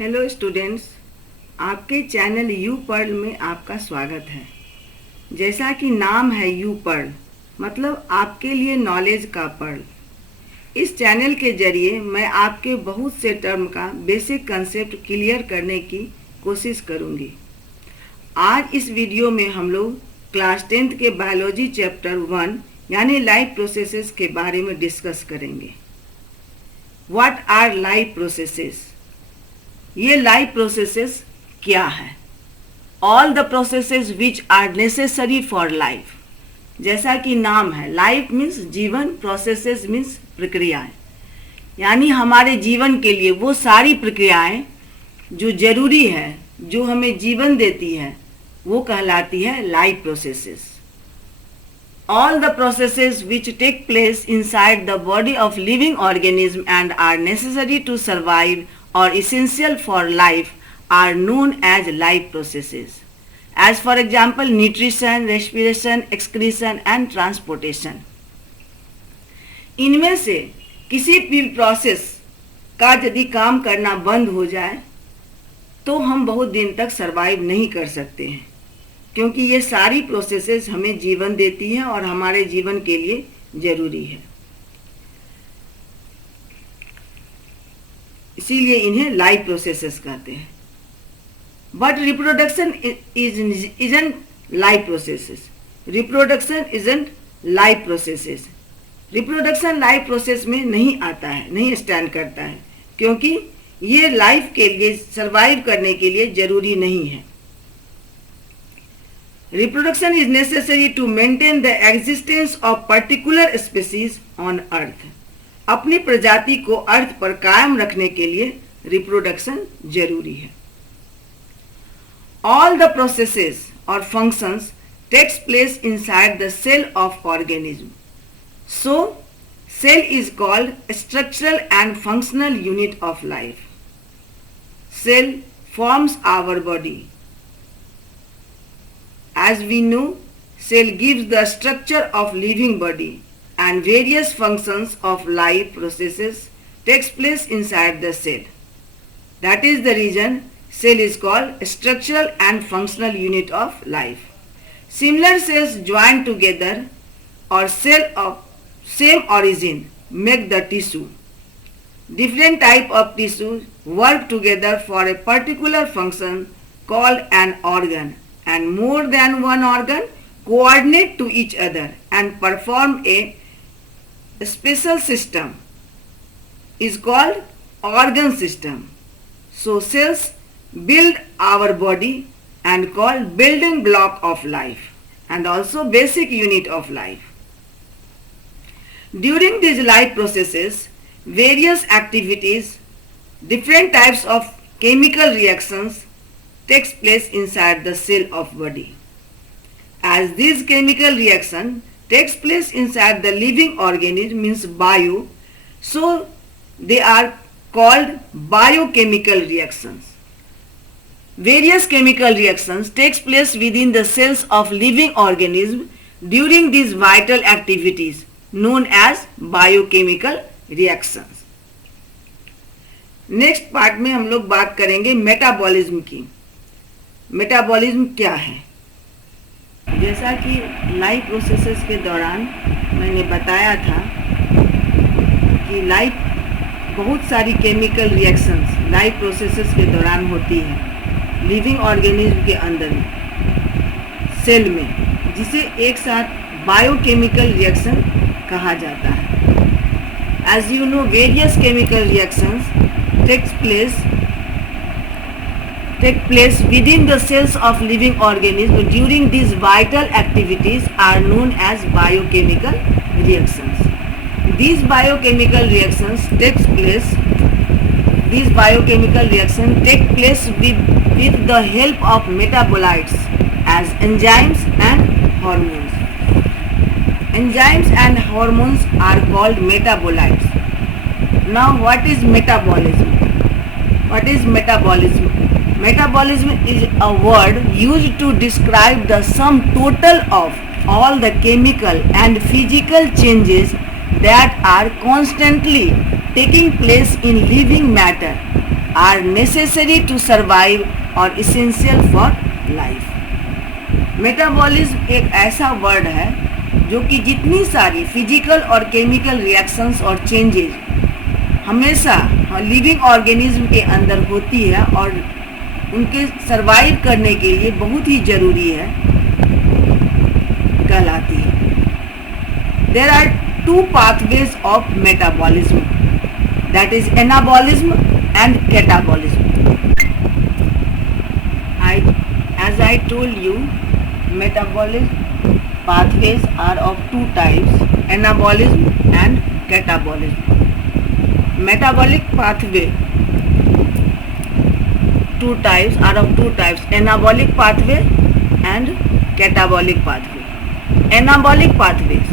Hello students, आपके channel you Perl में आपका स्वागत है। जैसा कि नाम है यू पर्ल, मतलब आपके लिए नॉलेज का पर्ल। इस चैनल के जरिए मैं आपके बहुत से टर्म का बेसिक कंसेप्ट क्लियर करने की कोशिश करूंगी। आज इस वीडियो में हम लोग क्लास 10th के बायोलॉजी चैप्टर 1 यानी लाइफ प्रोसेसेस के बारे में डिस्कस करेंगे। What are life processes? ये लाइफ प्रोसेसेस क्या है? All the processes which are necessary for life. जैसा कि नाम है, लाइफ मीन्स जीवन, प्रोसेसेस मीन्स प्रक्रियाएं, यानी हमारे जीवन के लिए वो सारी प्रक्रियाएं जो जरूरी है, जो हमें जीवन देती है, वो कहलाती है life processes. All the processes which take place inside the body of living organism and are necessary to survive or essential for life are known as life processes. As for example, nutrition, respiration, excretion and transportation. इनमें से किसी भी process का यदि काम करना बंद हो जाए तो हम बहुत दिन तक सरवाइव नहीं कर सकते हैं, क्योंकि ये सारी प्रोसेसेस हमें जीवन देती हैं और हमारे जीवन के लिए जरूरी है। इसीलिए इन्हें लाइफ प्रोसेसेस कहते हैं। But reproduction isn't life processes. Reproduction isn't life processes. Reproduction life process में नहीं आता है, नहीं स्टैंड करता है, क्योंकि ये लाइफ के लिए, सर्वाइव करने के लिए जरूरी नहीं है। Reproduction is necessary to maintain the existence of particular species on earth. अपनी प्रजाति को अर्थ पर कायम रखने के लिए रिप्रोडक्शन जरूरी है। All the processes or functions takes place inside the cell of organism. So, cell is called structural and functional unit of life. Cell forms our body. As we know, cell gives the structure of living body and various functions of life processes takes place inside the cell. That is the reason cell is called structural and functional unit of life. Similar cells joined together or cell of same origin make the tissue. Different type of tissues work together for a particular function called an organ, and more than one organ coordinate to each other and perform a special system is called organ system. So cells build our body and called building block of life and also basic unit of life. During these life processes, various activities, different types of chemical reactions takes place inside the cell of body. As this chemical reaction takes place inside the living organism, means bio, so they are called biochemical reactions. Various chemical reactions takes place within the cells of living organism during these vital activities known as biochemical reactions. Next part में हम लोग बात करेंगे metabolism की। Metabolism क्या है? जैसा कि लाइफ प्रोसेसेस के दौरान मैंने बताया था कि बहुत सारी केमिकल रिएक्शंस लाइफ प्रोसेसेस के दौरान होती है लिविंग ऑर्गेनिज्म के अंदर में, सेल में, जिसे एक साथ बायोकेमिकल रिएक्शन कहा जाता है। As you know, various chemical reactions take place within the cells of living organisms during these vital activities are known as biochemical reactions. These biochemical reactions take place with the help of metabolites as enzymes and hormones. Enzymes and hormones are called metabolites. Now, what is metabolism? What is metabolism? Metabolism is a word used to describe the sum total of all the chemical and physical changes that are constantly taking place in living matter are necessary to survive or essential for life। Metabolism एक ऐसा word है जो कि जितनी सारी physical और chemical reactions और changes हमेशा लिविंग ऑर्गेनिज्म के अंदर होती है और उनके सरवाइव करने के लिए बहुत ही ज़रूरी है, कहलाती है। There are two pathways of metabolism, that is anabolism and catabolism। As I told you, metabolism pathways are of two types, anabolism and catabolism। Metabolic pathway are of two types, anabolic pathway and catabolic pathway। Anabolic pathways,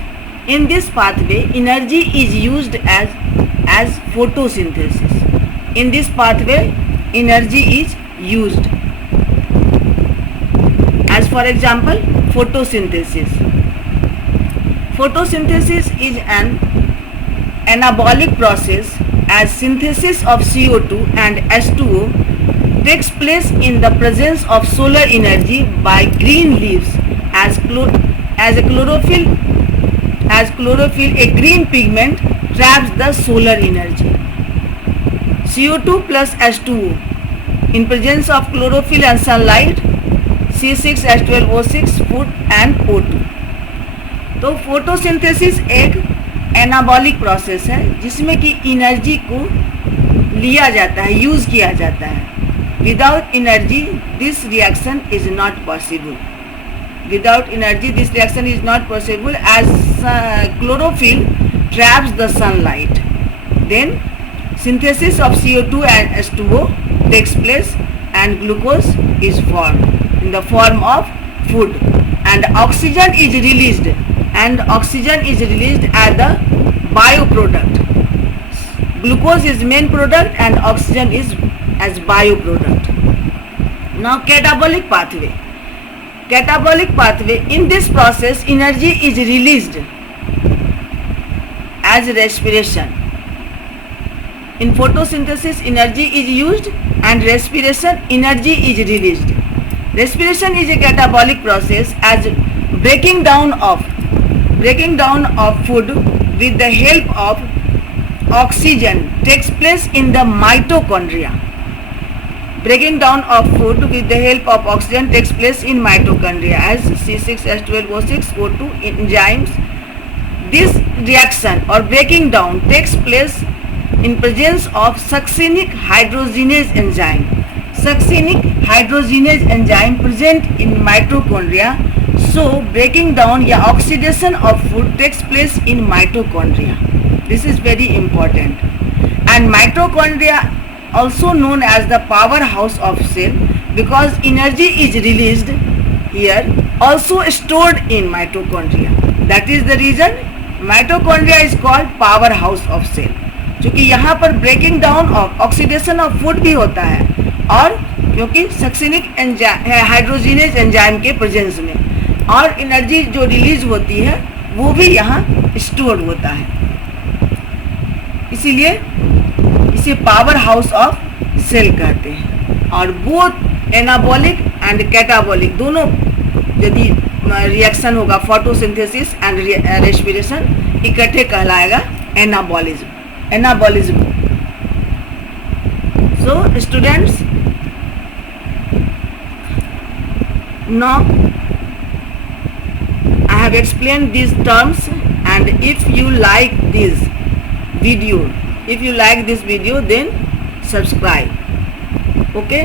in this pathway energy is used as photosynthesis। In this pathway energy is used as, for example, photosynthesis। Photosynthesis is an anabolic process as synthesis of CO2 and H2O takes place in the presence of solar energy by green leaves as chlorophyll, a green pigment, traps the solar energy। CO2 plus H2O in presence of chlorophyll and sunlight, C6H12O6, food and O2। तो photosynthesis एक anabolic process है जिसमें कि energy को लिया जाता है, use किया जाता है। Without energy this reaction is not possible. Without energy this reaction is not possible as chlorophyll traps the sunlight। Then synthesis of CO2 and H2O takes place and glucose is formed in the form of food and oxygen is released as the bioproduct। Glucose is main product and oxygen is as bioproduct। Now catabolic pathway, in this process energy is released as respiration। In photosynthesis energy is used and respiration energy is released। Respiration is a catabolic process as breaking down of food with the help of oxygen takes place in the mitochondria। Breaking down of food with the help of oxygen takes place in mitochondria as C6H12O6, O2 enzymes। This reaction or breaking down takes place in presence of succinic hydrogenase enzyme। Succinic hydrogenase enzyme present in mitochondria, so breaking down या oxidation of food takes place in mitochondria। This is very important। And mitochondria also known as the powerhouse of cell because energy is released here, also stored in mitochondria। That is the reason mitochondria is called powerhouse of cell। क्योंकि यहाँ पर breaking down of oxidation of food भी होता है और क्योंकि succinic hydrogenase enzyme के presence में, और एनर्जी जो रिलीज होती है वो भी यहाँ स्टोर होता है, इसीलिए इसे पावर हाउस ऑफ सेल कहते हैं। और बोथ एनाबॉलिक एंड कैटाबॉलिक दोनों यदि रिएक्शन होगा फोटोसिंथेसिस एंड रेस्पिरेशन, इकट्ठे कहलाएगा anabolism. So students, now I have explained these terms, and if you like this video then subscribe, okay?